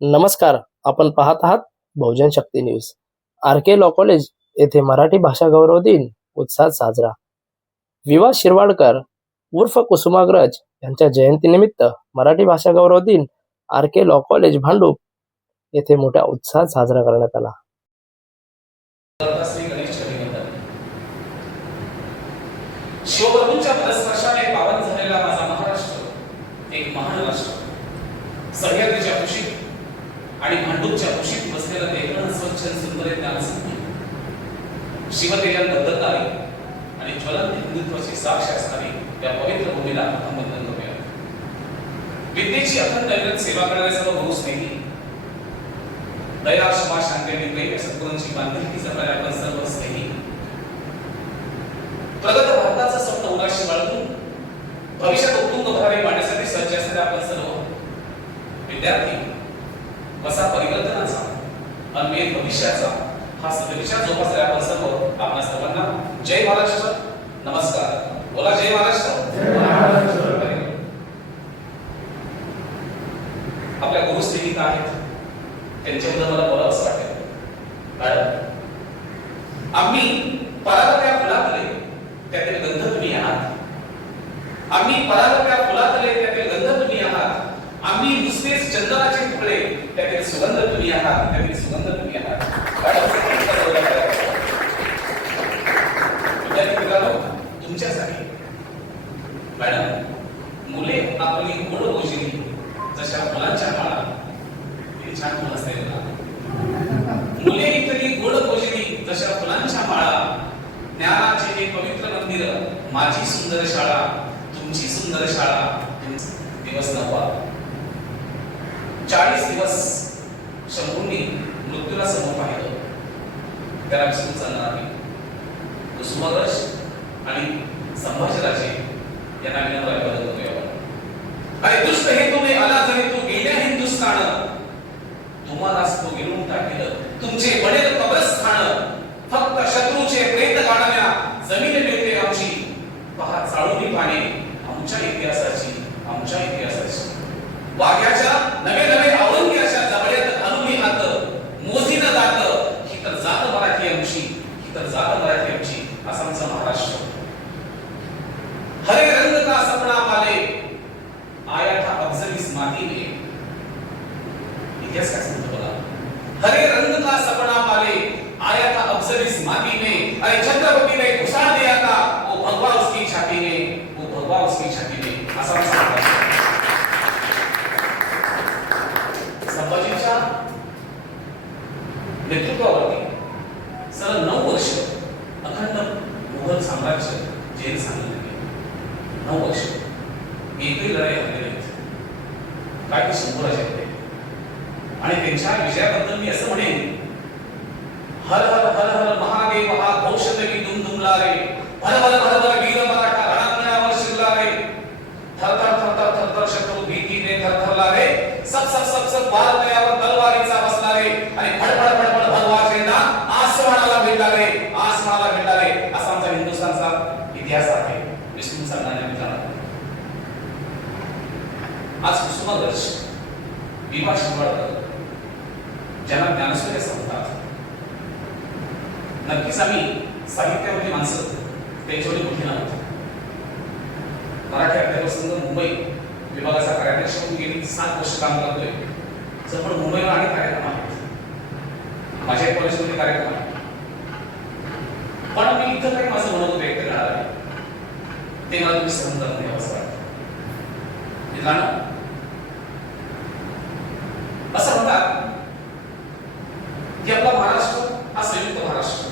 नमस्कार. आपण पाहत आहात बहुजन शक्ती न्यूज. आर.के. लॉ कॉलेज येथे मराठी भाषा गौरव दिन उत्साहात साजरा. विवा शिरवाडकर उर्फ कुसुमाग्रज यांच्या जयंतीनिमित्त मराठी भाषा गौरव दिन आर.के. लॉ कॉलेज भांडूप येथे मोठ्या उत्साहात साजरा करण्यात आला. शिवप्रभूंच्या पदस्पर्शाने पावन झालेला माझा महाराष्ट्र एक महान राष्ट्र. सह्याद्रीच्या कुशीत आणि भांडूपच्या कुशीत बसलेलं देखणं स्वच्छ सुंदर ज्ञानसंपन्न शिवतेजन दत्तकारी आणि ज्वलंत हिंदुत्वाची साक्ष असणारी या पवित्र भूमीला आपण वंदन करूया. विद्येची अखंड निरंतर सेवा करणारे सर्व गुरु स्नेही, दया क्षमा शांती आणि प्रेम या सद्गुरूंची बांधिलकी जपणारे आपण सर्व स्नेही, प्रगत भारताचं स्वप्न उराशी बाळगून भविष्यात उत्तुंग भरारी पाडण्यासाठी सज्ज असणारे आपण सर्व विद्यार्थी, वसा परिवर्तनाचा अन्वयी भविष्याचा हा सदिविचार जोपासणारे आपण सर्व आपल्या सर्वांना जय महाराष्ट्र, नमस्कार. बोला जय महाराष्ट्र. जय महाराष्ट्र. आपल्या गुरुस्नेही काय आहेत त्यांच्याबद्दल मला बोलावं असं वाटतं. कारण आम्ही परागत्या फुलातले त्यातील गंध तुम्ही आहात. आम्ही परागत्या फुलातले त्यातील गंध तुम्ही आहात. आम्ही नुसतेच चंदनाचे तुकडे त्यातील सुगंध तुम्ही आहात. त्यातील सुगंध तुम्ही आहात. तुमच्यासाठी मॅडम, मुले आपली गोड गोजिरी जशा फुलांच्या माळा, हे छान फुल असते ना. मुले इथली गोड गोजिरी जशा फुलांच्या माळा, ज्ञानाचे हे पवित्र मंदिर, माझी सुंदर शाळा, तुमची सुंदर शाळा. दिवस नव्वा 40 दिवस शंभूंनी मृत्यूला समोर पाहिलं. त्याला विसरून चालणार नाही. कुसुमाग्रज आणि संभाजीराजे यांना विनम्र अभिवादन करूया. अरे दुष्ट हे तुम्ही आला जरी तू गेल्या हिंदुस्थान, तुम्हालाच तो गिळून टाकेल तुमचे बनेल कब्रस्थान. फक्त शत्रूचे प्रेत काढण्या जमीन मिळते आमची, पहा चाळूनी पाने आमच्या इतिहासाची, आमच्या इतिहासाची. वाघ्याच्या नवे नवे आवरंगी अशा जबड्यात घालून हात, मोजीन जात ही तर जात मराठी आमची, ही तर जात मराठी आमची. असा आमचा महाराष्ट्र. हरे रंग का सपना पाले आया था अफजलीस माती में. इतिहास काय सांगतो बघा. हरे रंग का सपना पाले आया था अफजलीस माती में. अरे छत्रपति ने घुसा दिया था वो भगवा उसकी छाती में, वो भगवा उसकी छाती में. असा आमचा संभाजीच्या नेतृत्वावरती सलग 9 वर्ष अखंड मुघल साम्राज्य जेल सांगण्यात गेले. 9 वर्ष एकही लढाई हरले नाहीत. काय ते शंभूराजे होते. आणि त्यांच्या विजयाबद्दल मी असं म्हणेन, हर हर हर हर महादेव हा घोष लगी दुमदुमला रे. भर भर भर भर वीर मराठा रणांगणावर शिरला रे. थर थर थर थर थर थर शत्रू भीतीने थरथरला रे. सब सब सब सब भारतावर तलवारीचा बसला रे. आणि फडफड फडफड भगवा झेंडा आसमानाला भिडला रे, आसमानाला भिडला रे. असा आमचा हिंदुस्थानचा इतिहास आहे. विष्णू सांगणाऱ्या मित्रांनो, आज कुसुमाग्रज, विवा शिरवाडकर ज्यांना ज्ञानसूर्य म्हणतात, नक्कीच आम्ही साहित्यावरची माणसं त्यांच्यावरती मोठी नव्हती. मराठी अध्यापक मुंबई विभागाचा कार्याध्यक्ष म्हणून गेली 7 वर्ष काम करतोय. पण मुंबईला अनेक कार्यक्रम आहेत, माझ्या कॉलेजमध्ये कार्यक्रम आहेत. पण मी इथं काही माझं मनोगत व्यक्त करणार आहे ते मला तुम्ही सहन करून घ्यावं असं वाटतं. मित्रांनो, असं म्हणतात की आपला महाराष्ट्र हा संयुक्त महाराष्ट्र,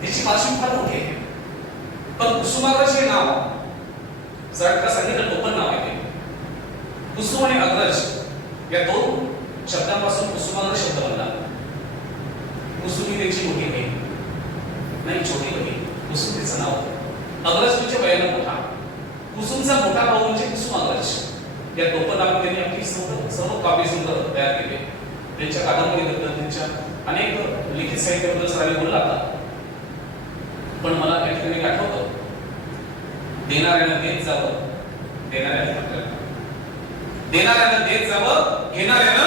त्याची पार्श्वभूमी फार मोठी आहे. पण कुसुमाग्रज हे नाव जर सांगितलं टोपण नाव आहे. कुसुम आणि अग्रज या 2 शब्दांपासून कुसुमाग्रज शब्द बनला. कुसुम ही त्याची मोठी बहीण नाही, छोटी बहीण. कुसुम तिचं नाव. अग्रज म्हणजे वयाने मोठा. कुसुमचा मोठा भाऊ म्हणजे कुसुमाग्रज. या टोपण नावाने त्यांनी आपली सर्व काव्यसंग्रह तयार केले. त्यांच्या कादंबरी, त्यांच्या अनेक लिखित साहित्याबद्दल सरांनी बोलला होता. पण मला त्या ठिकाणी आठवतं, देणाऱ्यानं देत जावं, देणाऱ्यानं देत जावं, घेणाऱ्यानं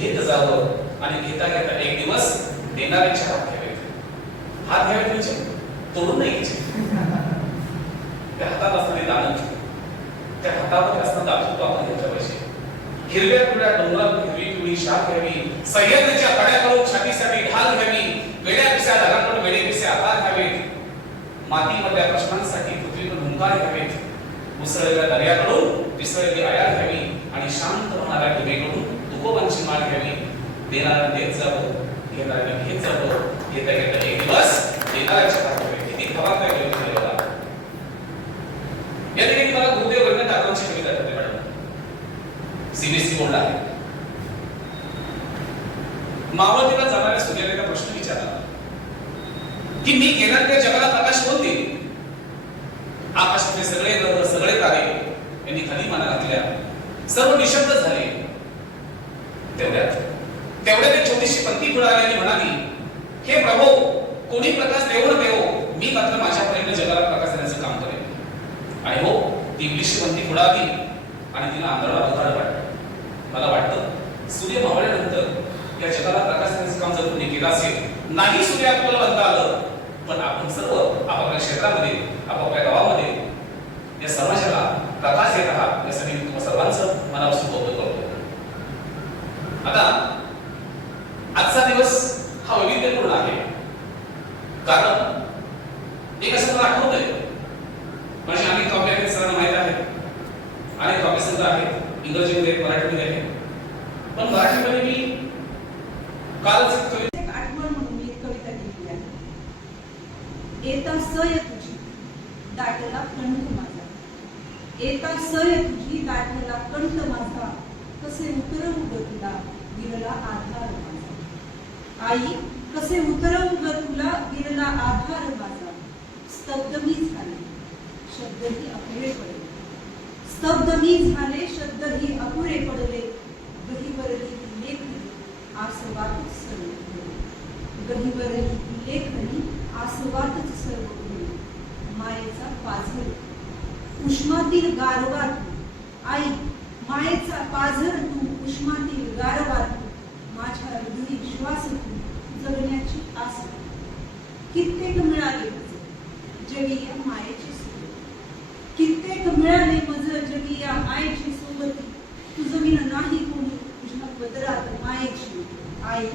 घेत जावं आणि घेता घेता एक दिवस देणाऱ्याचे हात घ्यावेत. हात घ्यावेत म्हणजे तोडून नाही घ्यायचे. त्या हातात असणारे दाणं, त्या हातामध्ये असणारं दाखवतो आपण घ्यायच्या पाहिजे. हिरव्या पिवळ्या डोंगरावर हिरवी पिवळी शाख घ्यावी, सह्याद्रीच्या कड्याकडून छातीसाठी ढाल घ्यावी, वेड्या पिस्या ढगाकडून वेडे पिसे आकार घ्यावेत, मातीमधल्या प्रश्नांसाठी पृथ्वीकडून हुंकार घ्यावेत, उसळलेल्या दर्याकडून पिसळलेली आयार घ्यावी आणि शांत होणाऱ्या डोंगेकडून तुकोबांची माळ घ्यावी. देणाऱ्या देत जावं, घेणाऱ्या घेत जावं, घेता घेता एक दिवस देणाऱ्याच्या हात घ्यावे. किती खराब काय केलं बघा. या ठिकाणी मला गुरुदेव रवींद्रनाथ टागोरांची कविता आठवते मॅडम. सीबीएसई बोर्ड आहे. मावळतीला जाणाऱ्या सूर्याला एका प्रश्न विचारला की मी गेल्या त्या जगाला प्रकाश कोण देईल? आकाशातले सगळे ग्रह, सगळे तारे यांनी खाली माना घातल्या, सर्व निशब्द झाले. तेवढ्यात एक छोटीशी पंक्ती पुढे आली आणि म्हणाली, हे प्रभो, कोणी प्रकाश देवो न देवो, मी मात्र माझ्यापर्यंत जगाला प्रकाश देण्याचं काम करेन. आणि हो, ती इंग्लिशची पंक्ती पुढे आली आणि तिला आंधळा उघाड वाटलं. मला वाटतं सूर्य मावळल्यानंतर या जगाला प्रकाश देण्याचं काम जर कोणी केलं असेल, नाही सूर्य आपल्याला बनता आलं, पण आपण सर्व आपापल्या क्षेत्रामध्ये, आपापल्या गावामध्ये या समाजाला प्रकाश देत आहात, यासाठी मी तुम्हा सर्वांचं मनापासून कौतुक करतो. आता आजचा दिवस हा वैविध्यपूर्ण आहे, कारण एक असं मला आठवतंय, म्हणजे अनेक टॉपिक आहेत, सरांना माहित आहे, अनेक टॉपिक संग्रह आहेत, इंग्रजीमध्ये, मराठीमध्ये आहेत, पण मराठीमध्ये मी कालच एक आठवण म्हणून मी एक कविता लिहिली आहे. येता सय तुझी दाटला कंठ माझा, येता सय तुझी दाटला कंठ माझा, कसे उतरवू ग तुला विरला आधार माझा. आई, कसे उतरवू ग तुला विरला आधार माझा. स्तब्ध मी झाले, शब्दही अपुरे पडले, स्तब्ध मी झाले, शब्दही अपुरे पडले. गहिवरही लेखनी आस्वादच सर्व केले, गहिवरही लेखनी आस्वादच सर्व केले. मायेचा पाझर उष्मातील गारवा तू, आई मायेचा पाझर तू, उष्मातील गारवा तू. माझ्या हृदयी श्वास तू, जगण्याची आस. कित्येक मिळाले मज जगी या मायेची सोबत, कित्येक मिळाले मज जगी या मायेची सोबती. तुझं विण नाही कोणी तुझ्या पदरात मायेची. आई,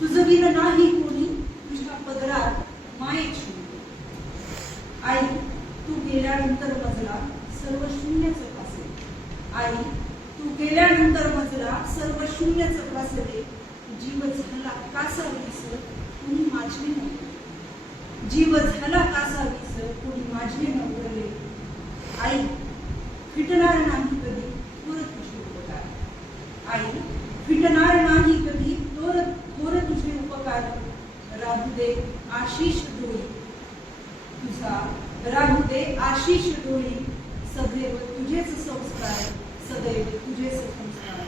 तुझं विण नाही कोणी तुझ्या पदरात मायेची. आई, तू गेल्यानंतर मजला सर्व शून्यच भासले. आई, तू गेल्यानंतर मजला सर्व शून्यच भासले. जीव झाला कासा विसर कुणी माझे नव्हते, जीव झाला कासा विसर कुणी माझे नव्हते. आई, फिटणार नाही कधी थोर तुझे उपकार. आई, फिटणार नाही कधी थोर तुझे उपकार. राहू दे आशिष डोळी तुझा, राहू दे आशिष डोळी. सदैव तुझेच संस्कार, सदैव तुझेच संस्कार.